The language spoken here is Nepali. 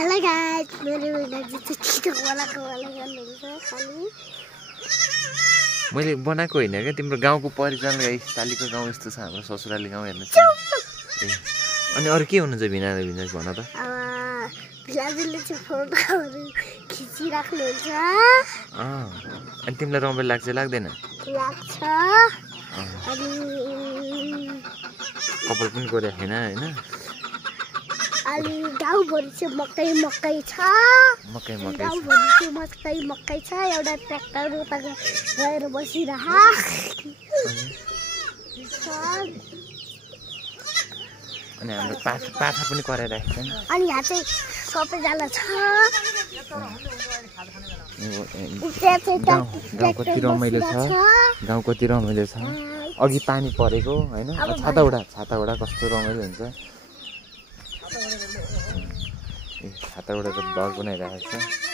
हेलो गाइस मेरो भिडियो चाहिँ छिटो बनाएको गर्नुहुन्छ खाली मैले बनाएको होइन क्या तिम्रो गाउँको परिचय गाइस तालीको गाउँ यस्तो छ हाम्रो ससुराली गाउँ हेर्नुस् ए अनि अरु के हुनुहुन्छ भिनाले भिनाज भन त भिनाजले चाहिँ फोटोहरु खिचिराख्नुहुन्छ अनि तिमीलाई रमाइलो लाग्छ लाग्दैन लाग्छ अनि कपाल पनि गोरे छैन हैन अनि गाउँभरि चाहिँ मकै छ मकै गाउँभरि चाहिँ मकै छ एउटा ट्र्याक्टर उता गएर बसिरहा अनि हाम्रो पाठा पनि कराइराखेको छैन अनि यहाँ चाहिँ सबैजना छ गाउँ कति रमाइलो छ गाउँ कति रमाइलो छ अघि पानी परेको हैन छाताउडा कस्तो रमाइलो हुन्छ छाताउडा त डर बनाइरहेको छ